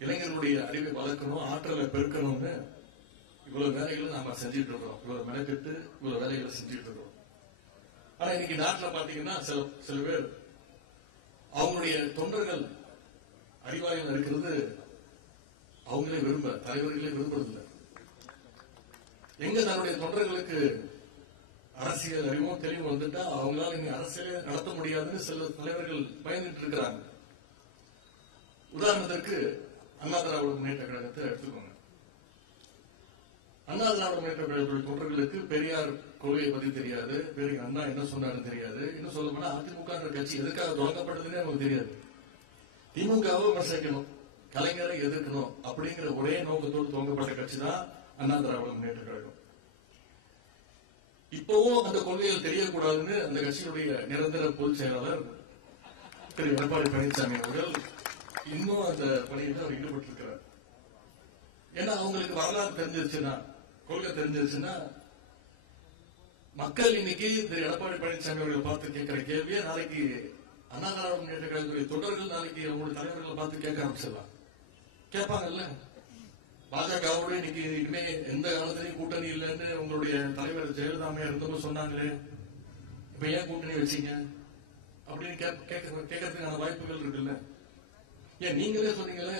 இளைஞர்களுடைய அறிவை வளர்க்கணும், ஆற்றலை பெருக்கணும்னு இவ்வளவு வேலைகளை நாம செஞ்சுட்டு இருக்கோம். இவ்வளவு மெனக்கெட்டு இவ்வளவு வேலைகளை செஞ்சுட்டு இருக்கோம். ஆனா இன்னைக்கு நாட்டில் பாத்தீங்கன்னா சில பேர் அவங்களுடைய தொண்டர்கள் அறிவாளிகள் இருக்கிறது அவங்களே தலைவர்களே விரும்புறதில்லை. எங்க தன்னுடைய தொண்டர்களுக்கு அரசியல் அறிவும் தெளிவும் வந்துட்டா அவங்களால இனி அரசியலே நடத்த முடியாதுன்னு சில தலைவர்கள் பயந்துட்டு இருக்கிறாங்க. உதாரணத்திற்கு அண்ணா திராவிட முன்னேற்ற கழகத்தை எடுத்துக்கோங்க. அண்ணா திராவிட முன்னேற்ற கழகத்துடைய தொண்டர்களுக்கு பெரியார் கொள்கையை பத்தி தெரியாது, பெரிய அண்ணா என்ன சொன்னாரு தெரியாது. இன்னும் சொல்ல போனா அதிமுக கட்சி எதுக்காக தொடங்கப்பட்டதுன்னே நமக்கு தெரியாது. திமுகவை விமர்சிக்கணும், கலைஞரை எதிர்க்கணும் அப்படிங்கிற ஒரே நோக்கத்தோடு துவங்கப்பட்ட கட்சி தான் அண்ணா திராவிட முன்னேற்ற கழகம். இப்பவும் அந்த கொள்கைகள் தெரியக்கூடாதுன்னு அந்த கட்சியினுடைய நிரந்தர பொதுச் செயலாளர் திரு எடப்பாடி பழனிசாமி அவர்கள் இன்னும் அந்த பணியில் அவர் ஈடுபட்டிருக்கிறார். ஏன்னா அவங்களுக்கு வரலாறு தெரிஞ்சிருச்சுன்னா, கொள்கை தெரிஞ்சிருச்சுன்னா, மக்கள் இன்னைக்கு திரு எடப்பாடி பழனிசாமி அவர்களை பார்த்து கேட்கிற கேள்வியை நாளைக்கு அண்ணா திராவிட முன்னேற்ற கழகத்துடைய தொடர்கள் நாளைக்கு அவங்களுடைய தலைவர்களை பார்த்து கேட்க ஆரம்பிச்சிடலாம். கேட்பாங்கல்ல, பாஜகவோட இன்னைக்கு இனிமே எந்த காலத்திலையும் கூட்டணி இல்லைன்னு உங்களுடைய தலைவர் ஜெயலலிதாமே இருந்தவங்க சொன்னாங்களே, இப்ப ஏன் கூட்டணி வச்சீங்க அப்படின்னு கேட்கறதுக்கான வாய்ப்புகள் இருக்குல்ல. ஏன் நீங்களே சொன்னீங்களே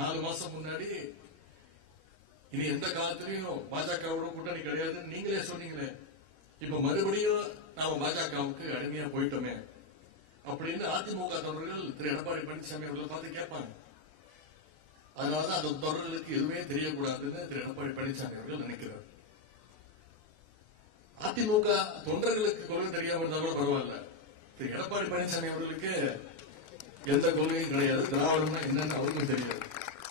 4 மாசம் முன்னாடி இனி எந்த காலத்திலையும் பாஜகவோட கூட்டணி கிடையாதுன்னு நீங்களே சொன்னீங்களே. இப்ப மறுபடியும் நாம பாஜகவுக்கு அடிமையா போயிட்டோமே அப்படின்னு அதிமுக தொண்டர்கள் திரு எடப்பாடி பழனிசாமி அவர்களை பார்த்து கேட்பாங்க. அதனாலதான் அந்த தொடர்களுக்கு எதுவுமே தெரியக்கூடாதுன்னு திரு எடப்பாடி பழனிசாமி அவர்கள் நினைக்கிறார். அதிமுக தொண்டர்களுக்கு கொள்கை தெரியாம இருந்தா கூட பரவாயில்ல, திரு எடப்பாடி பழனிசாமி அவர்களுக்கு எந்த கொள்கையும் கிடையாது, திராவிடம்னா என்னன்னு அவருக்கும் தெரியாது.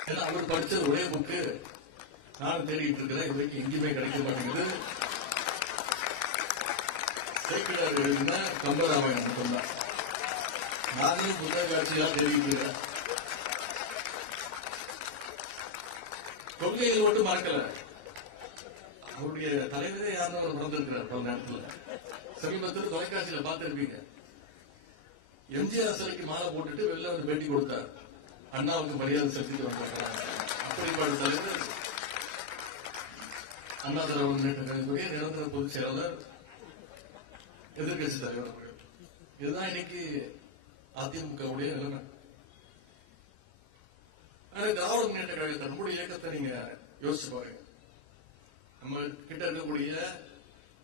ஏன்னா அவர் படிச்சது ஒரே புக்கு நானும் தேடிட்டு இருக்கிறேன், இதுவரைக்கும் எங்கேயுமே கிடைக்க மாட்டேங்குது. சேக்கிழார் எழுதின கம்பராமாயணம் மட்டும்தான். நானும் புத்தக காட்சியாக தேடிட்டு இருக்கிறேன். கொள்கைகள் மட்டும் மறக்கல, அவருடைய தலைவரே யாரும் அவர் மறந்திருக்கிறார். பல நேரத்தில் சமீபத்தில் தொலைக்காட்சியில பார்த்திருப்பீங்க, எம்ஜிஆர் சிலைக்கு மாலை போட்டுட்டு வெளில வந்து பேட்டி கொடுத்தார். அண்ணாவுக்கு மரியாதை செலுத்திட்டு வந்தாங்க. அப்படிப்பட்ட தலைவர் அண்ணா திராவிட முன்னேற்ற கழகத்துடைய நிரந்தர பொதுச் செயலாளர், எதிர்கட்சி தலைவர் அவர்கள். இதுதான் இன்னைக்கு அதிமுகவுடைய நிலைமை. திராவிட முன்னேற்ற கழகத்தை நம்முடைய இயக்கத்தை நீங்க யோசிச்சு பாருங்க. நம்ம கிட்ட இருக்கக்கூடிய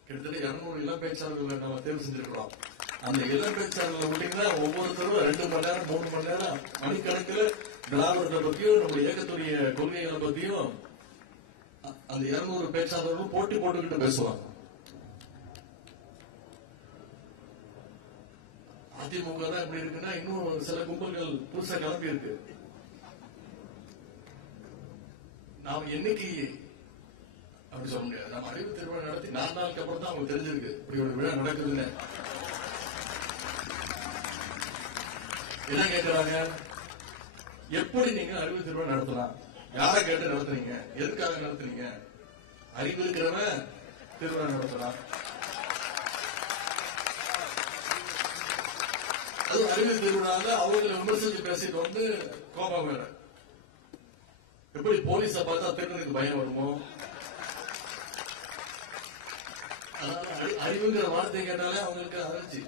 கிட்டத்தட்ட 200 இளம் பேச்சாளர்களை நம்ம தேர்வு செஞ்சிருக்கிறோம். அந்த இளம் பேச்சாளர்களை விட்டீங்கன்னா ஒவ்வொருத்தரும் 2 மணி நேரம் 3 மணி நேரம் மணிக்கணக்கில் திராவிடத்தை பத்தியும் நம்ம இயக்கத்துடைய கொள்கைகளை பத்தியும் அந்த 200 பேச்சாளர்களும் போட்டி போட்டுக்கிட்டு பேசுவாங்க. அதிமுக தான் எப்படி இருக்குன்னா இன்னும் சில கும்பல்கள் புதுசா கிளம்பி இருக்கு. நாம் என்னைக்கு அப்படி சொல்ல முடியாது. நம்ம அறிவு திருவிழா நடத்தி 4 நாளுக்கு அப்புறம் தான் அவங்களுக்கு தெரிஞ்சிருக்கு இப்படி ஒரு விழா நடக்குதுன்னு. என்ன கேட்கிறாங்க, எப்படி நீங்க அறிவு திருவிழா நடத்தலாம், யாரை கேட்டு நடத்துறீங்க, எதுக்காக நடத்துறீங்க, அறிவு இருக்கிறவன் திருவிழா நடத்தலாம். அது அறிவு திருவிழால அவங்களை விமர்சித்து பேசிட்டு வந்து கோபம் வேற. எப்படி போலீஸ பார்த்தா திருடனுக்கு பயம் வருமோ, அதனால அறிவுங்கிற வார்த்தை கேட்டாலே அவங்களுக்கு அலர்ஜி.